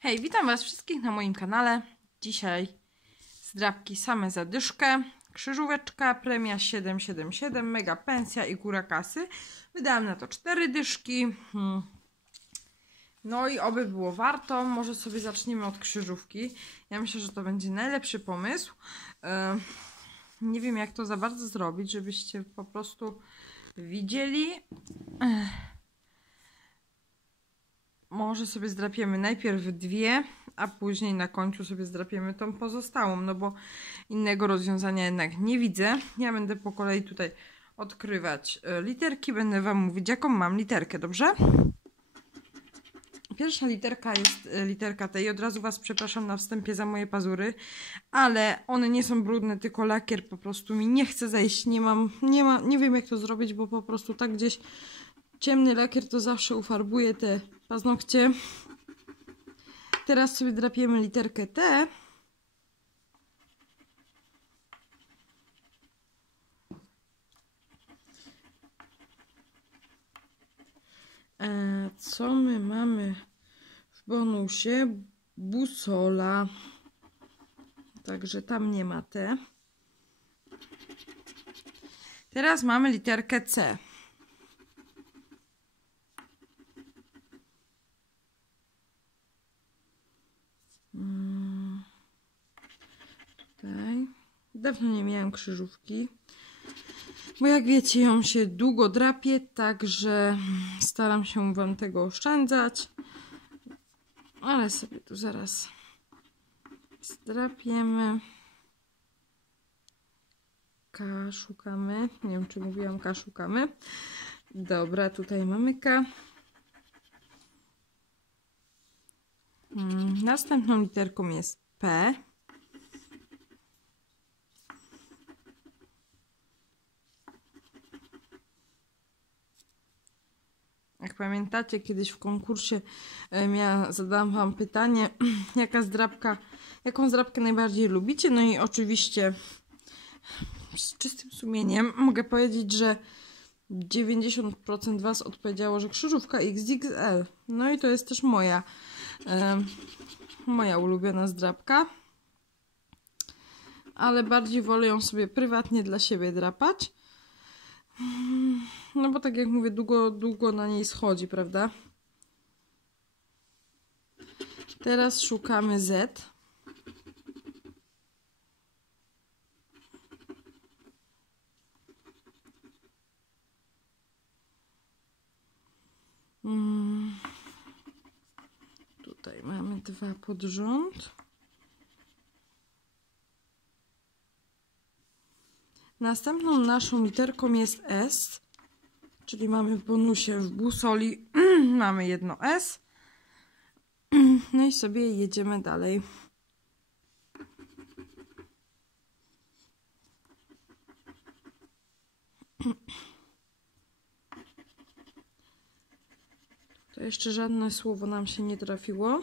Hej, witam Was wszystkich na moim kanale. Dzisiaj zdrabki same za dyszkę, krzyżóweczka, premia 777, mega pensja i góra kasy. Wydałam na to 4 dyszki. Hmm. No i oby było warto. Może sobie zaczniemy od krzyżówki. Ja myślę, że to będzie najlepszy pomysł. E, nie wiem, jak to za bardzo zrobić, żebyście po prostu widzieli. Może sobie zdrapiemy najpierw dwie, a później na końcu sobie zdrapiemy tą pozostałą, no bo innego rozwiązania jednak nie widzę. Ja będę po kolei tutaj odkrywać e, literki, będę Wam mówić, jaką mam literkę, dobrze? Pierwsza literka jest e, literka T i od razu Was przepraszam na wstępie za moje pazury, ale one nie są brudne, tylko lakier po prostu mi nie chce zejść, nie mam, nie ma, nie wiem jak to zrobić, bo po prostu tak gdzieś ciemny lakier to zawsze ufarbuje te paznokcie. Teraz sobie drapiemy literkę T. E, co my mamy w bonusie? Busola. Także tam nie ma T. Teraz mamy literkę C. Tutaj. Dawno nie miałam krzyżówki. Bo jak wiecie, ją się długo drapie, także staram się Wam tego oszczędzać. Ale sobie tu zaraz zdrapiemy. K szukamy. Nie wiem, czy mówiłam K szukamy. Dobra, tutaj mamy K. Hmm, następną literką jest P. Jak pamiętacie, kiedyś w konkursie ja zadałam Wam pytanie, jaka zdrabka, jaką zdrabkę najbardziej lubicie. No i oczywiście z czystym sumieniem mogę powiedzieć, że 90% Was odpowiedziało, że krzyżówka XXL. No i to jest też moja, e, moja ulubiona zdrabka. Ale bardziej wolę ją sobie prywatnie dla siebie drapać. No bo tak jak mówię, długo, długo na niej schodzi, prawda? Teraz szukamy Z. Hmm. Tutaj mamy dwa pod rząd. Następną naszą literką jest S, czyli mamy w bonusie w busoli mamy jedno S. No i sobie jedziemy dalej. To jeszcze żadne słowo nam się nie trafiło.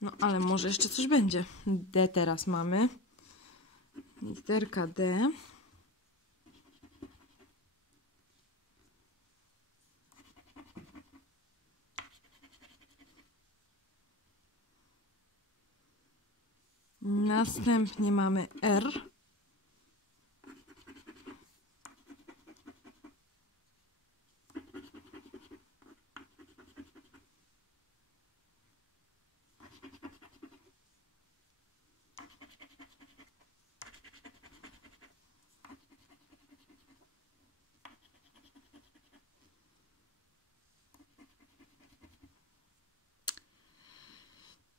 No ale może jeszcze coś będzie. D teraz mamy literka D. Następnie mamy R.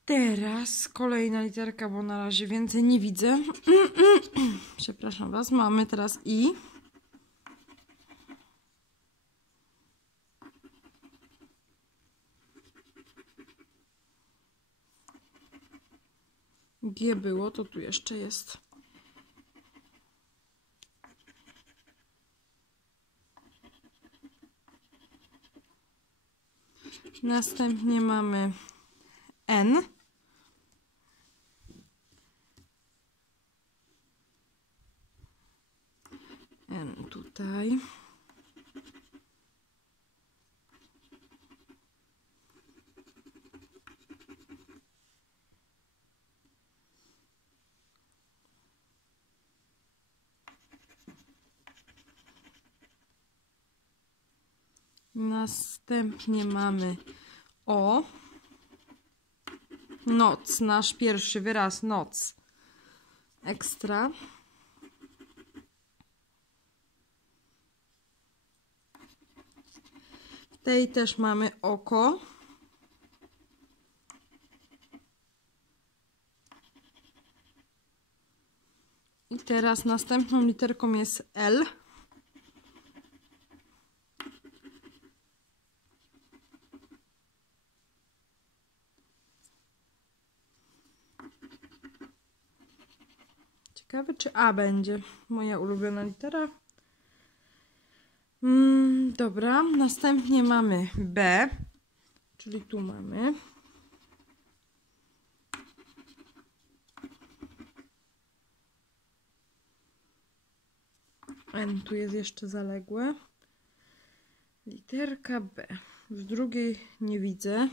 Teraz kolejna literka, bo na razie więcej nie widzę. Przepraszam Was. Mamy teraz I. G było, to tu jeszcze jest. Następnie mamy N tutaj. Następnie mamy O. Noc, nasz pierwszy wyraz noc. Ekstra. W tej też mamy oko. I teraz następną literką jest L. czy A będzie moja ulubiona litera. Mm, dobra, następnie mamy B, czyli tu mamy. N tu jest jeszcze zaległe. Literka B. W drugiej nie widzę.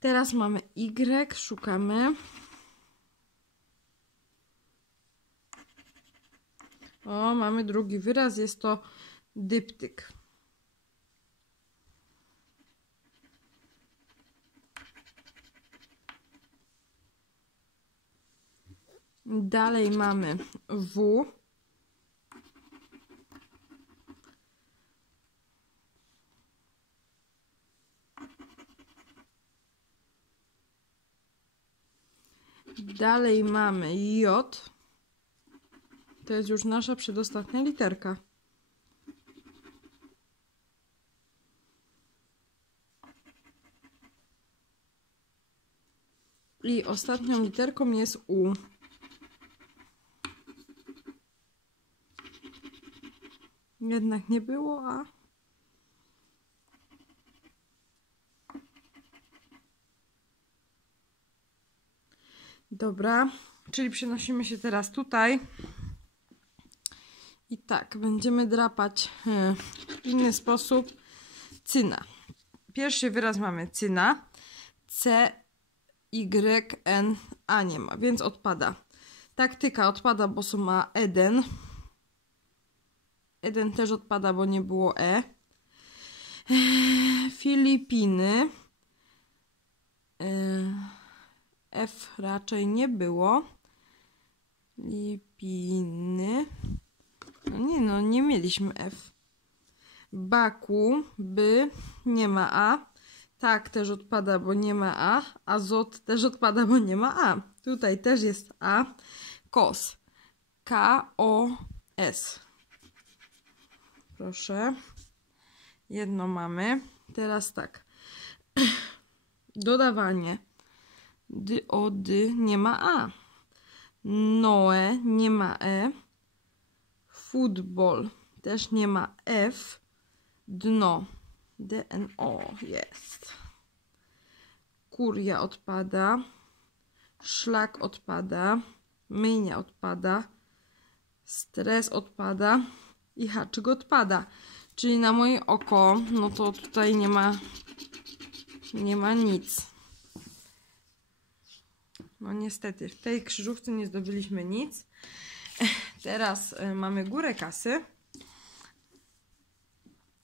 Teraz mamy Y, szukamy. O, mamy drugi wyraz, jest to dyptyk. Dalej mamy W. Dalej mamy J. To jest już nasza przedostatnia literka. I ostatnią literką jest U. Jednak nie było, a... Dobra, czyli przenosimy się teraz tutaj. I tak, będziemy drapać e, w inny sposób cyna. Pierwszy wyraz mamy cyna. C, Y, N, A nie ma, więc odpada. Taktyka odpada, bo są ma Eden. Eden też odpada, bo nie było E. Filipiny. E, F raczej nie było. Filipiny. Nie no, nie mieliśmy F. Baku, by, nie ma A. Tak też odpada, bo nie ma A. Azot też odpada, bo nie ma A. Tutaj też jest A. Kos. K-O-S. Proszę. Jedno mamy. Teraz tak. Dodawanie. Dy, o, dy, nie ma A. Noe, nie ma E. Football, też nie ma F. Dno. DNO jest. Kuria odpada. Szlak odpada. Myjnia odpada. Stres odpada i haczyk odpada. Czyli na moje oko, no to tutaj nie ma nie ma nic. No niestety, w tej krzyżówce nie zdobyliśmy nic. Teraz y, mamy górę kasy.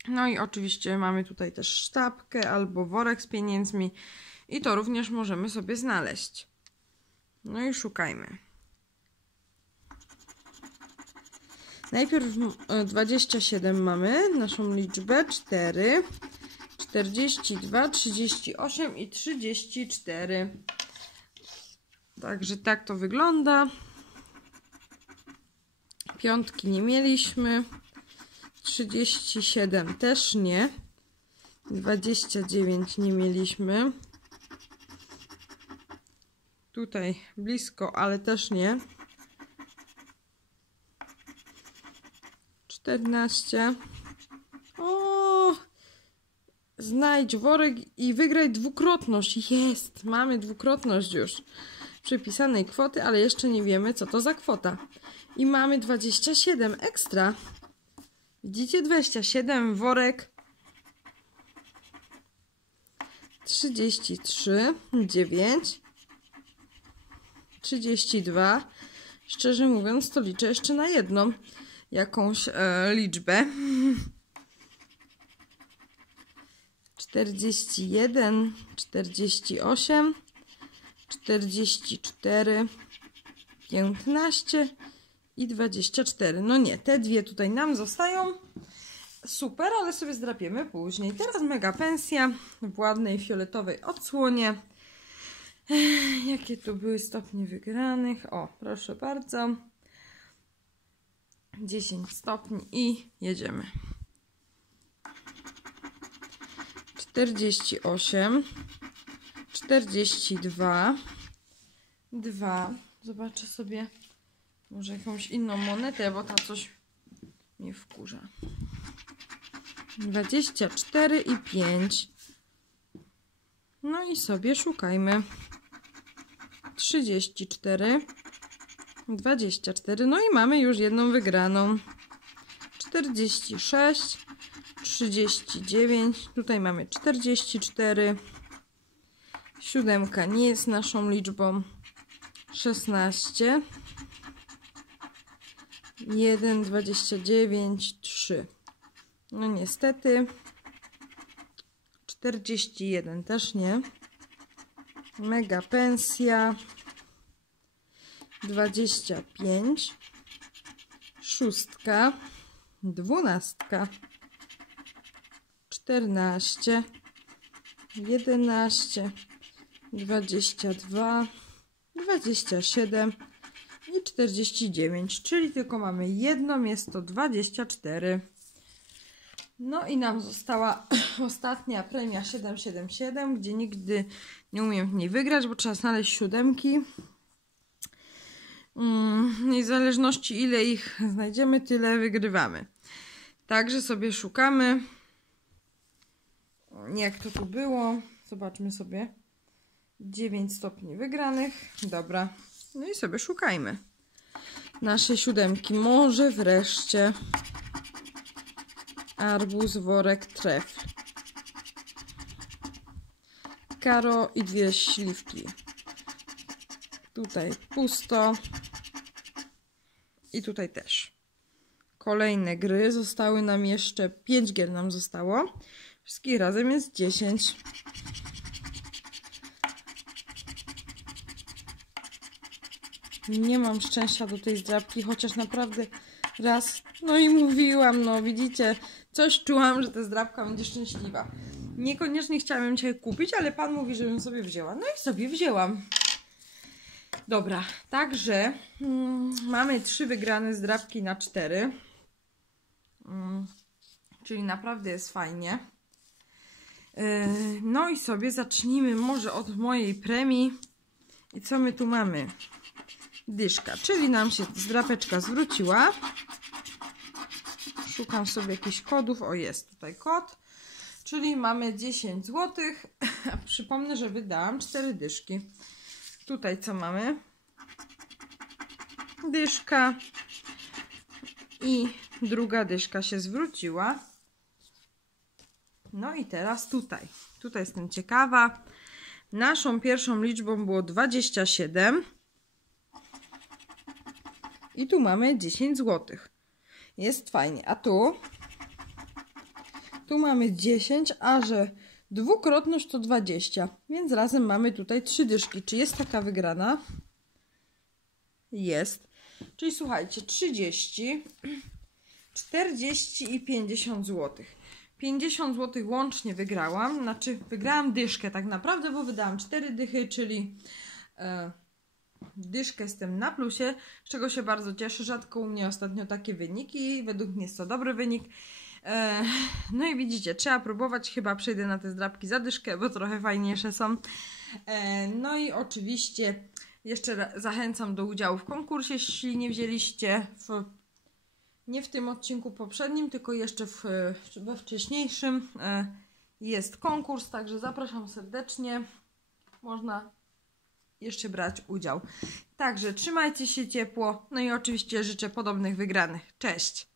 No i oczywiście mamy tutaj też sztabkę albo worek z pieniędzmi i to również możemy sobie znaleźć. No i szukajmy. Najpierw 27 mamy, naszą liczbę 4, 42, 38 i 34. Także tak to wygląda. Piątki nie mieliśmy. 37 też nie. 29 nie mieliśmy. Tutaj blisko, ale też nie. 14. O! Znajdź worek i wygraj dwukrotność. Jest! Mamy dwukrotność już przypisanej kwoty, ale jeszcze nie wiemy, co to za kwota. I mamy 27 ekstra. Widzicie? 27 worek. 33, 9, 32. Szczerze mówiąc, to liczę jeszcze na jedną jakąś e, liczbę. 41, 48, 44, 15 i 24. No nie, te dwie tutaj nam zostają. Super, ale sobie zdrapiemy później. Teraz mega pensja w ładnej fioletowej odsłonie. Ech, jakie tu były stopnie wygranych? O, proszę bardzo. 10 stopni i jedziemy. 48, 42, 2. Zobaczę sobie może jakąś inną monetę, bo ta coś mnie wkurza. 24 i 5. No i sobie szukajmy. 34, 24. No i mamy już jedną wygraną. 46, 39. Tutaj mamy 44. Siódemka nie jest naszą liczbą. 16. 1, 29, 3. No niestety. 41 też nie. Mega pensja. 25. Szóstka. Dwunastka. 14. 11. 22. 27 i 49, czyli tylko mamy jedną, jest to 24. No i nam została ostatnia premia 777, gdzie nigdy nie umiem w niej wygrać, bo trzeba znaleźć siódemki. Mm, I w zależności ile ich znajdziemy, tyle wygrywamy. Także sobie szukamy. Jak to tu było? Zobaczmy sobie. 9 stopni wygranych. Dobra. No i sobie szukajmy. Nasze siódemki. Może wreszcie arbuz, worek, tref. Karo i dwie śliwki. Tutaj pusto. I tutaj też. Kolejne gry. Zostały nam jeszcze 5 gier nam zostało. Wszystkich razem jest 10. Nie mam szczęścia do tej zdrabki, chociaż naprawdę raz, no i mówiłam, no widzicie, coś czułam, że ta zdrabka będzie szczęśliwa. Niekoniecznie chciałam dzisiaj kupić, ale pan mówi, żebym sobie wzięła. No i sobie wzięłam. Dobra, także mm, mamy trzy wygrane zdrabki na cztery. Mm, czyli naprawdę jest fajnie. Yy, no i sobie zacznijmy może od mojej premii. I co my tu mamy? Dyszka, czyli nam się zdrapeczka zwróciła. Szukam sobie jakichś kodów. O, jest tutaj kod. Czyli mamy 10 zł. Przypomnę, że wydałam 4 dyszki. Tutaj co mamy? Dyszka. I druga dyszka się zwróciła. No i teraz tutaj. Tutaj jestem ciekawa. Naszą pierwszą liczbą było 27. I tu mamy 10 zł. Jest fajnie. A tu? Tu mamy 10, a że dwukrotność to 20. Więc razem mamy tutaj 3 dyszki. Czy jest taka wygrana? Jest. Czyli słuchajcie, 30, 40 i 50 zł. 50 zł łącznie wygrałam. Znaczy, wygrałam dyszkę tak naprawdę, bo wydałam 4 dychy, czyli... Yy, dyszkę jestem na plusie, z czego się bardzo cieszę. Rzadko u mnie ostatnio takie wyniki. Według mnie jest to dobry wynik. E, no i widzicie, trzeba próbować. Chyba przejdę na te zdrabki za dyszkę, bo trochę fajniejsze są. E, no i oczywiście jeszcze zachęcam do udziału w konkursie, jeśli nie wzięliście w, nie w tym odcinku poprzednim, tylko jeszcze w, we wcześniejszym. E, jest konkurs, także zapraszam serdecznie. Można jeszcze brać udział. Także trzymajcie się ciepło, no i oczywiście życzę podobnych wygranych. Cześć!